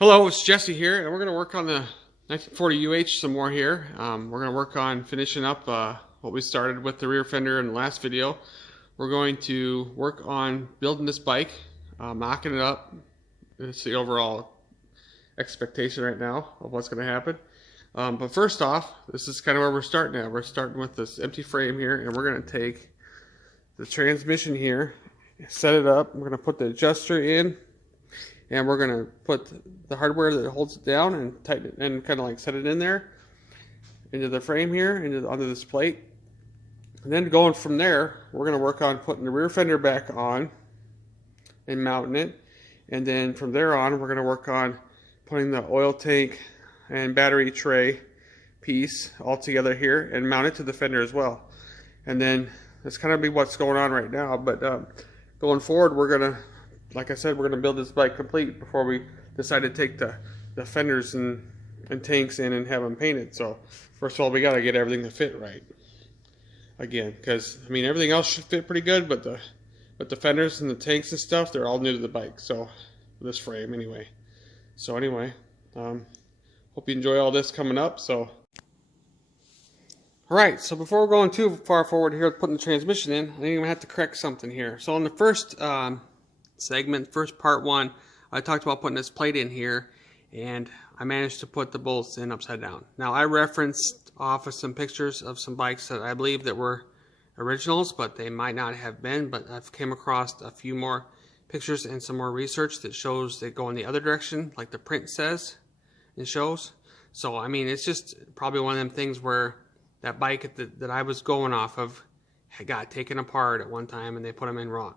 Hello, it's Jesse here, and we're going to work on the 1940 UH some more here. We're going to work on finishing up what we started with the rear fender in the last video. We're going to work on building this bike, mocking it up. It's the overall expectation right now of what's going to happen. But first off, this is kind of where we're starting at. We're starting with this empty frame here, and we're going to take the transmission here, set it up. We're going to put the adjuster in. And we're going to put the hardware that holds it down and tighten it and kind of like set it in there into the frame here, onto this plate. And then going from there, we're going to work on putting the rear fender back on and mounting it. And then from there on, we're going to work on putting the oil tank and battery tray piece all together here and mount it to the fender as well. And then that's kind of be what's going on right now. But going forward, we're going to, like I said, we're going to build this bike complete before we decide to take the fenders and tanks in and have them painted. So first of all, we got to get everything to fit right. Again, because I mean everything else should fit pretty good, but the fenders and the tanks and stuff, they're all new to the bike. So this frame anyway. So anyway, hope you enjoy all this coming up. So all right, so before we're going too far forward here with putting the transmission in, I think I'm gonna have to correct something here. So on the first segment, first part one, I talked about putting this plate in here, and I managed to put the bolts in upside down. Now I referenced off of some pictures of some bikes that I believe that were originals, but they might not have been. But I've came across a few more pictures and some more research that shows they go in the other direction, like the print says and shows. So I mean, it's just probably one of them things where that bike that I was going off of had got taken apart at one time and they put them in wrong.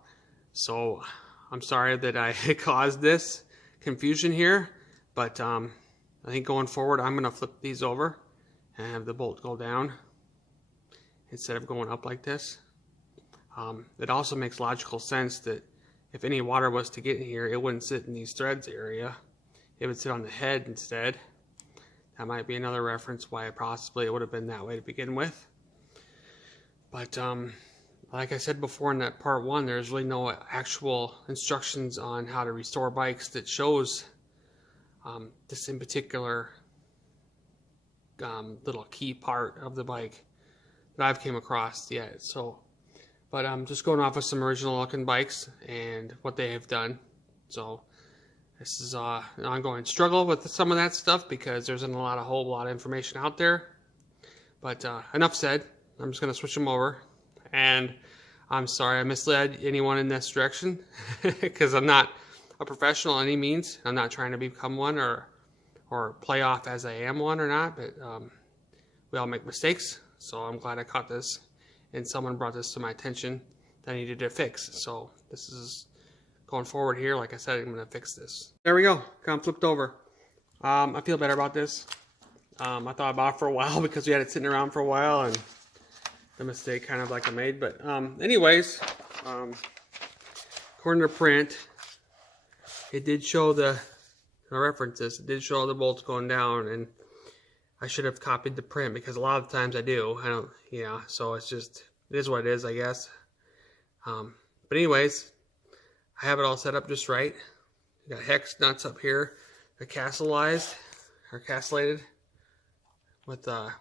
So I'm sorry that I caused this confusion here, but I think going forward I'm going to flip these over and have the bolt go down instead of going up like this. It also makes logical sense that if any water was to get in here, it wouldn't sit in these threads area. It would sit on the head instead. That might be another reference why possibly it would have been that way to begin with. But like I said before in that part one, there's really no actual instructions on how to restore bikes that shows this in particular little key part of the bike that I've came across yet. So, but I'm just going off of some original looking bikes and what they have done. So this is an ongoing struggle with some of that stuff because there's a whole lot of information out there. But enough said. I'm just going to switch them over. And I'm sorry I misled anyone in this direction because I'm not a professional by any means. I'm not trying to become one or play off as I am one or not, but we all make mistakes. So I'm glad I caught this and someone brought this to my attention that I needed to fix. So this is going forward here. Like I said, I'm going to fix this. There we go. Kind of flipped over. I feel better about this. I thought about it for a while because we had it sitting around for a while and the mistake kind of like I made. But anyways, according to print, it did show the references. It did show the bolts going down, and I should have copied the print because a lot of times I do. I don't, yeah, so it's just, it is what it is, I guess. But anyways, I have it all set up just right. Got hex nuts up here. They're castellated with a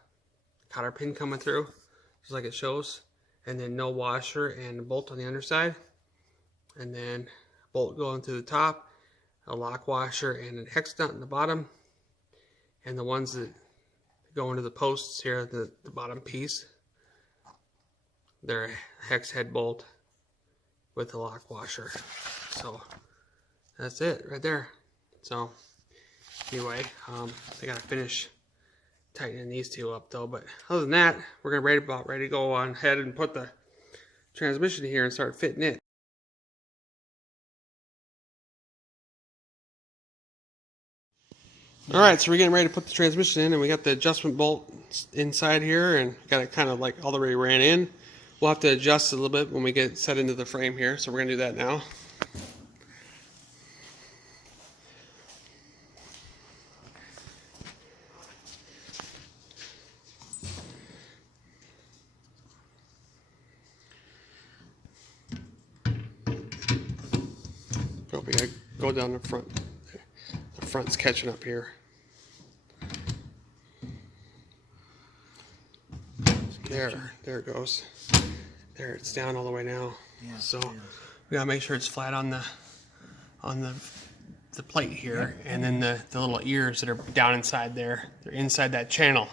cotter pin coming through, just like it shows. And then no washer and a bolt on the underside. And then a bolt going to the top, a lock washer and a hex nut in the bottom. And the ones that go into the posts here, the bottom piece, they're a hex head bolt with a lock washer. So that's it right there. So anyway, I gotta finish tightening these two up though. But other than that, we're about ready to go on ahead and put the transmission here and start fitting it. Alright, so we're getting ready to put the transmission in, and we got the adjustment bolt inside here and got it kind of like all the way ran in. We'll have to adjust a little bit when we get set into the frame here, so we're going to do that now. We gotta go down the front's catching up here. There it goes. There, it's down all the way now. Yeah, so we gotta make sure it's flat on the plate here, and then the little ears that are down inside there, they're inside that channel.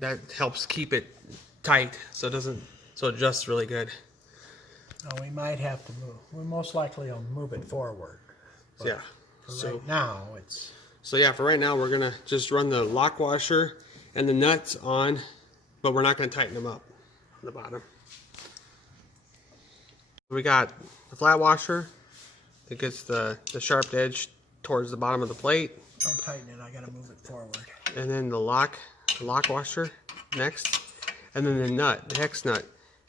That helps keep it tight so it adjusts really good. Oh, we might have to move. We most likely will move it forward. Yeah. For right now, it's... So yeah, for right now, we're gonna just run the lock washer and the nuts on, but we're not gonna tighten them up on the bottom. We got the flat washer that gets the sharp edge towards the bottom of the plate. Don't tighten it, I gotta move it forward. And then the lock washer next. And then the nut, the hex nut.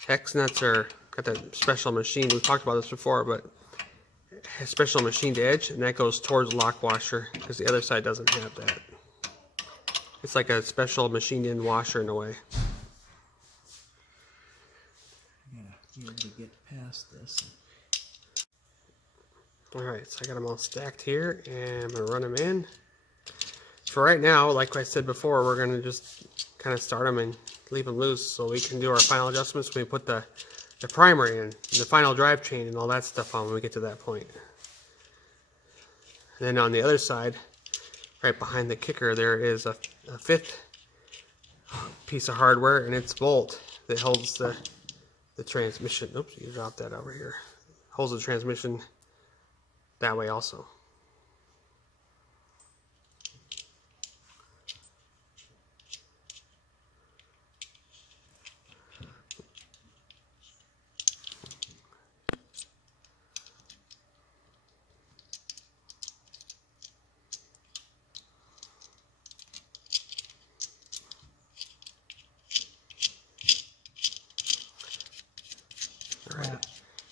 Hex nuts are got that special machine. We've talked about this before, but a special machined edge, and that goes towards the lock washer because the other side doesn't have that. It's like a special machined in washer in a way. I gotta be able to get past this. Alright, so I got them all stacked here, and I'm going to run them in. For right now, like I said before, we're going to just kind of start them and leave them loose so we can do our final adjustments when we put the primer in, the final drive chain and all that stuff on when we get to that point. And then on the other side, right behind the kicker, there is a fifth piece of hardware, and it's bolt that holds the transmission. Oops, you dropped that over here. Holds the transmission that way also.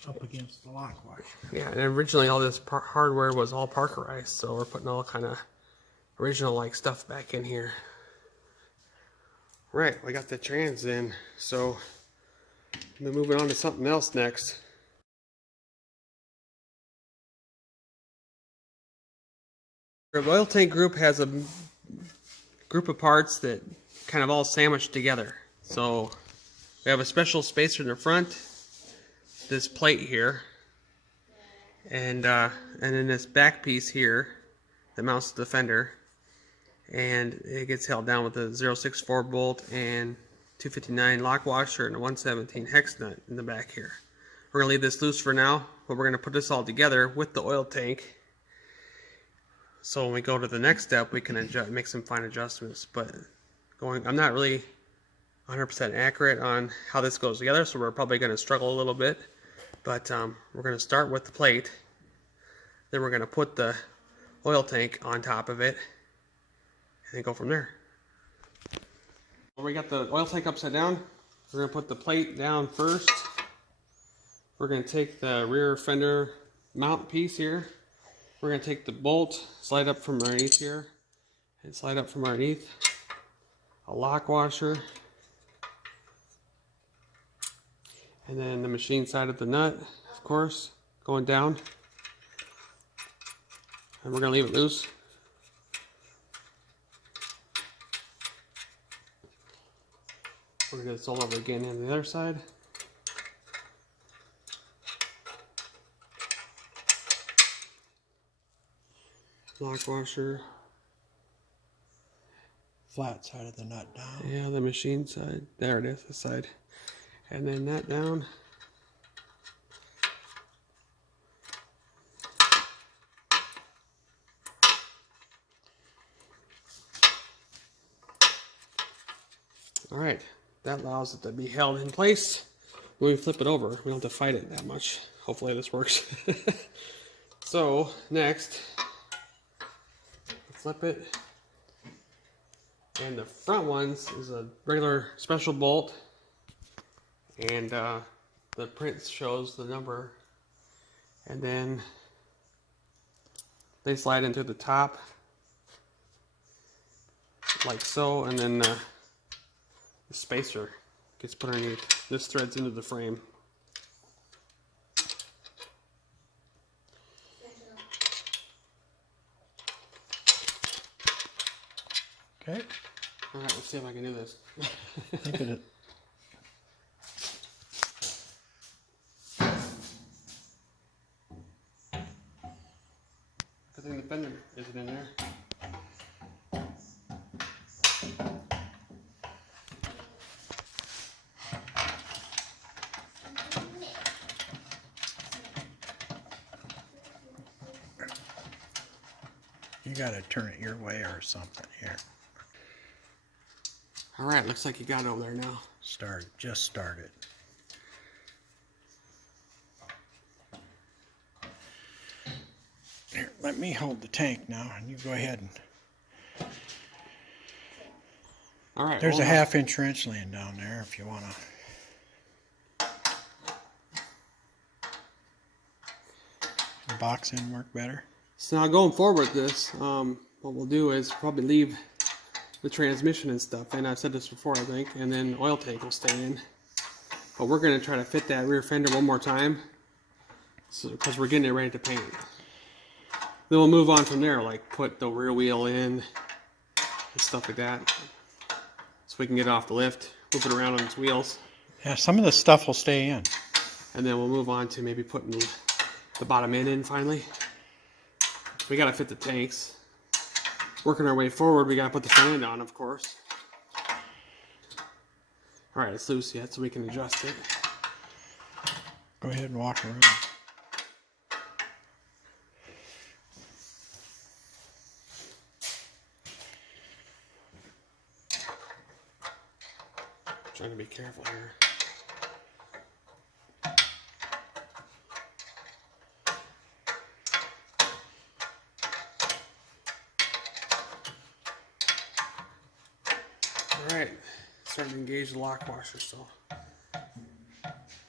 Up against the lock washer. Yeah, and originally all this hardware was all Parkerized, so we're putting all kind of original like stuff back in here. Right, we got the trans in, so we're moving on to something else next. The oil tank group has a group of parts that kind of all sandwiched together. So we have a special spacer in the front, this plate here, and then this back piece here that mounts to the fender, and it gets held down with a 064 bolt and 259 lock washer and a 117 hex nut in the back here. We're going to leave this loose for now, but we're going to put this all together with the oil tank, so when we go to the next step we can make some fine adjustments. But I'm not really 100% accurate on how this goes together, so we're probably going to struggle a little bit. But we're going to start with the plate, then we're going to put the oil tank on top of it, and then go from there. Well, we got the oil tank upside down. We're going to put the plate down first. We're going to take the rear fender mount piece here. We're going to take the bolt, slide up from underneath here, and slide up from underneath. A lock washer. And then the machine side of the nut, of course, going down. And we're going to leave it loose. We're going to do this all over again on the other side. Lock washer. Flat side of the nut down. Yeah, the machine side. There it is, the side. And then that down. Alright, that allows it to be held in place. When we flip it over, we don't have to fight it that much. Hopefully this works. So, next, flip it. And the front ones is a regular special bolt. And the print shows the number, and then they slide into the top like so, and then the spacer gets put underneath. This threads into the frame. Okay. All right, let's see if I can do this. Look at it. Good thing the fender isn't in there. You gotta turn it your way or something here. All right, looks like you got it over there now. Just started. Here, let me hold the tank now, and you go ahead and. All right. There's a 1/2-inch wrench laying down there if you wanna. The box end work better. So now going forward with this, what we'll do is probably leave the transmission and stuff, and I've said this before I think, and then the oil tank will stay in. But we're going to try to fit that rear fender one more time, because we're getting it ready to paint. Then we'll move on from there, like put the rear wheel in and stuff like that, so we can get it off the lift, move it around on its wheels. Yeah, some of the stuff will stay in. And then we'll move on to maybe putting the bottom end in finally. We got to fit the tanks. Working our way forward, we got to put the front end on, of course. All right, it's loose yet, so we can adjust it. Go ahead and walk around. Trying to be careful here. Alright, starting to engage the lock washer, so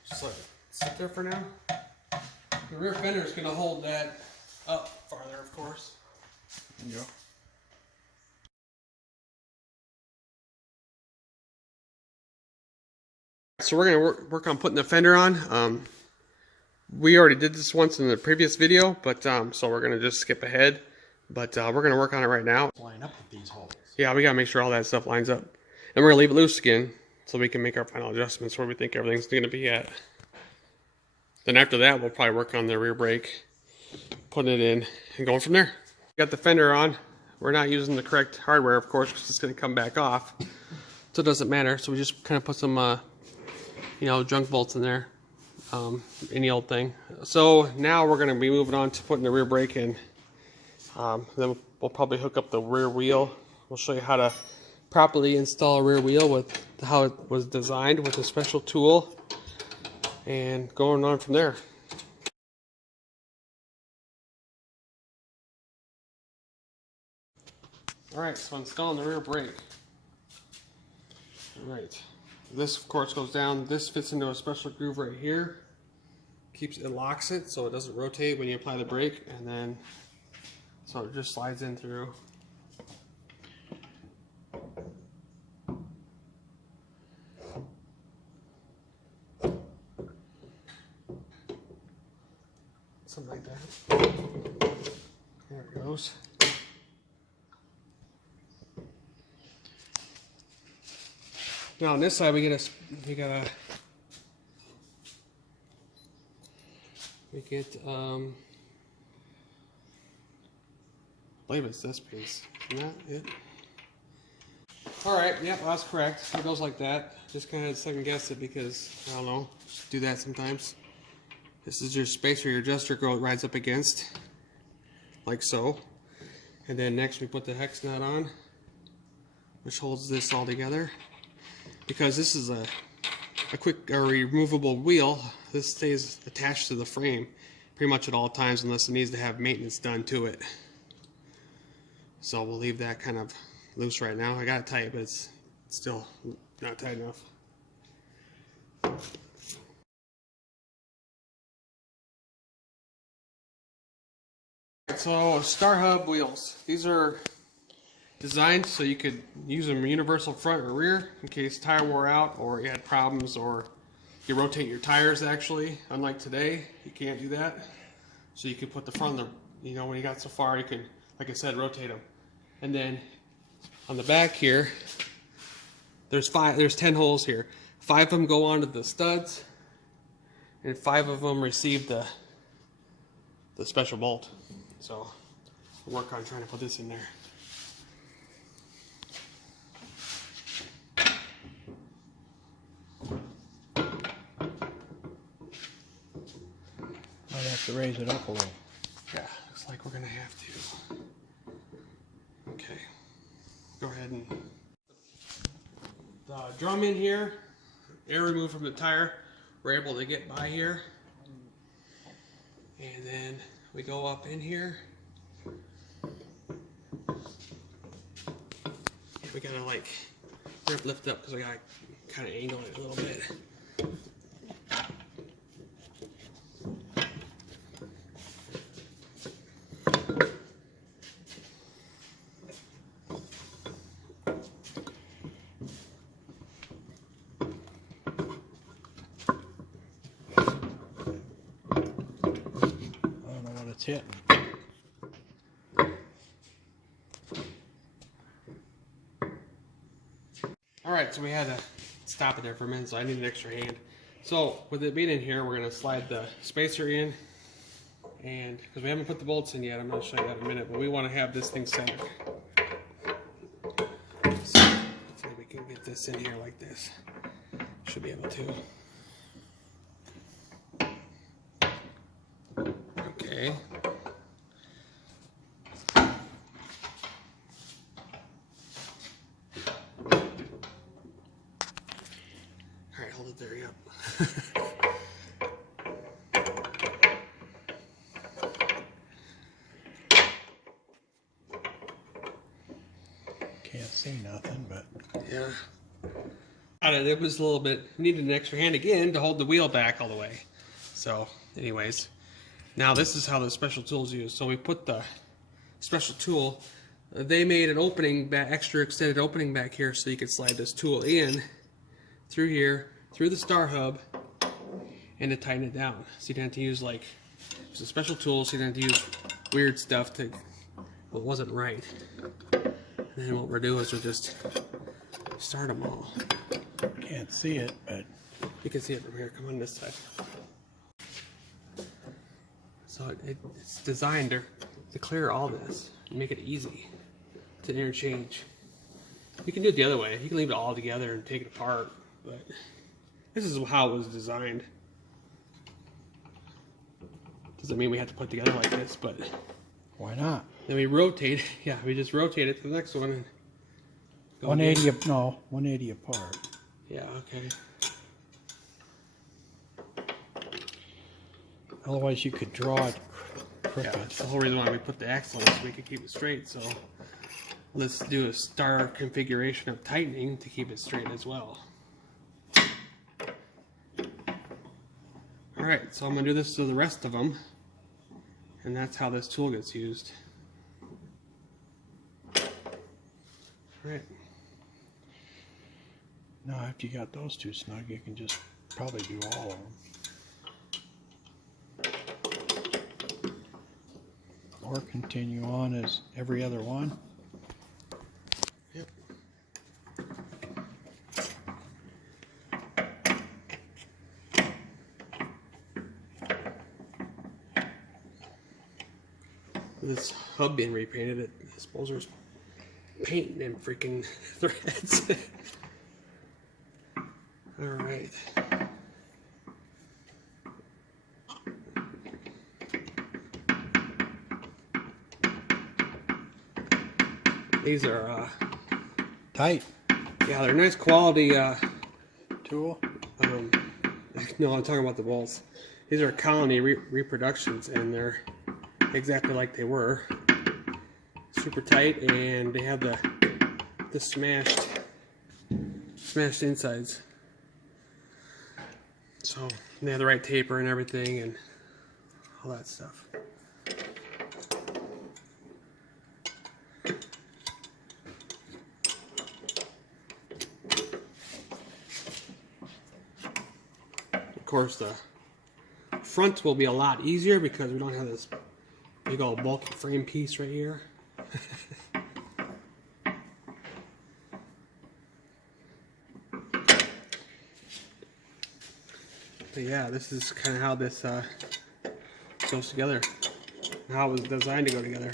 just let it sit there for now. The rear fender is going to hold that up farther, of course. There you go. So we're going to work on putting the fender on. We already did this once in the previous video, but so we're going to just skip ahead. But we're going to work on it right now. Line up with these holes. Yeah, we got to make sure all that stuff lines up. And we're going to leave it loose again so we can make our final adjustments where we think everything's going to be at. Then after that, we'll probably work on the rear brake, putting it in, and going from there. Got the fender on. We're not using the correct hardware, of course, because it's going to come back off. So it doesn't matter. So we just kind of put some, junk bolts in there. Any old thing. So now we're going to be moving on to putting the rear brake in. Then we'll probably hook up the rear wheel. We'll show you how to properly install a rear wheel with how it was designed with a special tool, and going on from there. Alright, so installing the rear brake. Alright, this of course goes down. This fits into a special groove right here. It locks it so it doesn't rotate when you apply the brake, and then so it just slides in through. Something like that. There it goes. Now on this side we get I believe it's this piece. Isn't that it? Alright, yep, that's correct. It goes like that. Just kind of second guess it because, I don't know, just do that sometimes. This is your space where your adjuster rides up against, like so. And then next we put the hex nut on, which holds this all together. Because this is a removable wheel, this stays attached to the frame pretty much at all times unless it needs to have maintenance done to it. So we'll leave that kind of loose right now. I got it tight, but it's still not tight enough. So Star Hub wheels. These are designed so you could use them universal front or rear in case tire wore out or you had problems, or you rotate your tires actually. Unlike today, you can't do that. So you can put the front of the, when you got so far, you can, like I said, rotate them. And then On the back here, there's 10 holes here. 5 of them go onto the studs, and 5 of them receive the special bolt. So we'll work on trying to put this in there. I'd have to raise it up a little. Yeah, looks like we're gonna have to. Okay, go ahead and the drum in here, air removed from the tire. We're able to get by here, and then we go up in here. We gotta like lift up because we gotta kind of angle it a little bit. Hitting. Alright, so we had to stop it there for a minute, so I need an extra hand. So with it being in here, we're going to slide the spacer in, and because we haven't put the bolts in yet, I'm going to show you that in a minute, but we want to have this thing centered. So hopefully we can get this in here like this. Should be able to. Okay. Alright, hold it there, yep. Can't see nothing, but yeah. It was a little bit, needed an extra hand again to hold the wheel back all the way. So, anyways. Now this is how the special tool is used. So we put the special tool, they made an opening, extra extended opening back here so you could slide this tool in through here, through the star hub, and to tighten it down. So you didn't have to use like, it's a special tool so you didn't have to use weird stuff to, well, it wasn't right. And then what we're doing is we'll just start them all. can't see it, but you can see it from here. Come on this side. So it's designed to clear all this and make it easy to interchange. You can do it the other way. You can leave it all together and take it apart, but this is how it was designed. Doesn't mean we have to put it together like this, but why not? Then we rotate. Yeah, we just rotate it to the next one and go 180. No, 180 apart. Yeah. Okay. Otherwise, you could draw it crooked. Yeah, that's the whole reason why we put the axle so we could keep it straight. So let's do a star configuration of tightening to keep it straight as well. Alright, so I'm going to do this to the rest of them. And that's how this tool gets used. Alright. Now, after you got those two snug, you can just probably do all of them. Or continue on as every other one. Yep. This hub being repainted, it suppose there's paint and freaking threads. Alright. These are tight. Yeah, they're nice quality Tool? No, I'm talking about the bolts. These are Colony reproductions, and they're exactly like they were. Super tight, and they have the smashed insides. So they have the right taper and everything and all that stuff. Of course, the front will be a lot easier because we don't have this big old bulky frame piece right here. But yeah, this is kind of how this goes together, how it was designed to go together.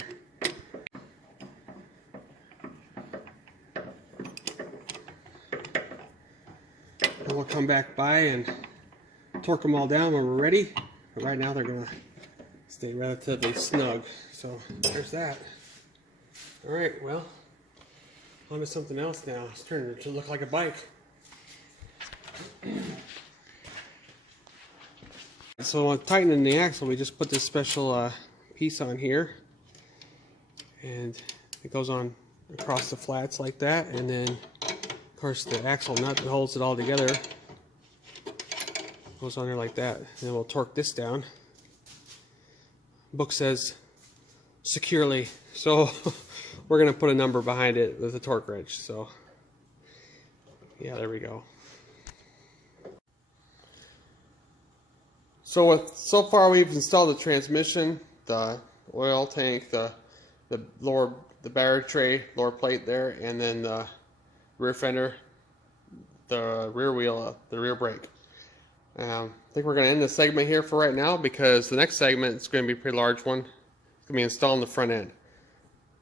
And we'll come back by and torque them all down when we're ready. But right now they're gonna stay relatively snug. So there's that. All right, well, on to something else now. It's turning to look like a bike. So on tightening the axle, we just put this special piece on here, and it goes on across the flats like that, and then of course the axle nut that holds it all together goes on there like that. And then we'll torque this down. Book says securely, so we're gonna put a number behind it with a torque wrench. So yeah, there we go. So far we've installed the transmission, the oil tank, the battery tray, lower plate there, and then the rear fender, the rear wheel, the rear brake. I think we're going to end this segment here for right now, because the next segment is going to be a pretty large one. It's going to be installing the front end.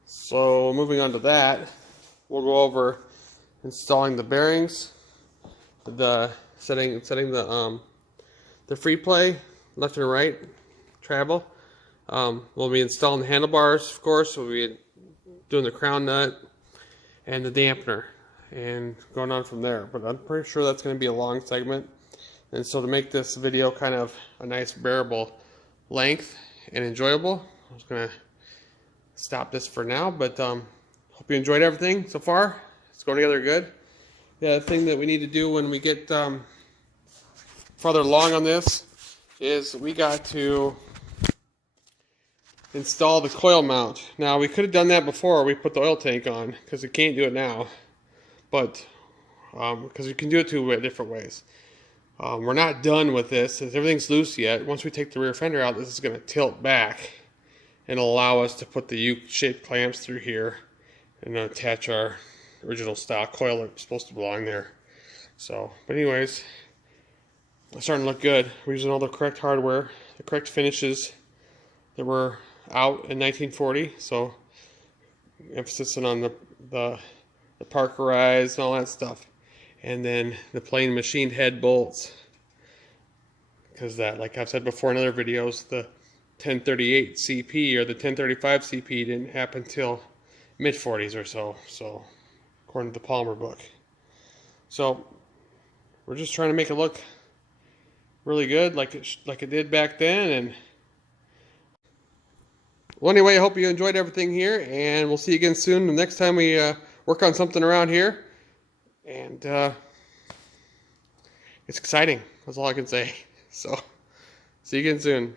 So moving on to that, we'll go over installing the bearings, setting the free play, left and right travel. We'll be installing the handlebars, of course. We'll be doing the crown nut and the dampener and going on from there. But I'm pretty sure that's going to be a long segment. And so to make this video kind of a nice bearable length and enjoyable, I was going to stop this for now. But hope you enjoyed everything so far. It's going together good. The other thing that we need to do when we get farther along on this is we got to install the coil mount. Now we could have done that before we put the oil tank on, because we can't do it now, but because you can do it two different ways. We're not done with this, as everything's loose yet. Once we take the rear fender out, this is going to tilt back and allow us to put the U-shaped clamps through here and attach our original style coil that's supposed to belong there. So, but anyways, it's starting to look good. We're using all the correct hardware, the correct finishes that were out in 1940. So emphasis on the Parkerized and all that stuff, and then the plain machined head bolts, because that, like I've said before in other videos, the 1038 CP or the 1035 CP didn't happen till mid 40s or so. So according to the Palmer book. So we're just trying to make it look really good, like it did back then. And well, anyway, I hope you enjoyed everything here, and we'll see you again soon the next time we work on something around here. And it's exciting. That's all I can say. So see you again soon.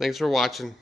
Thanks for watching.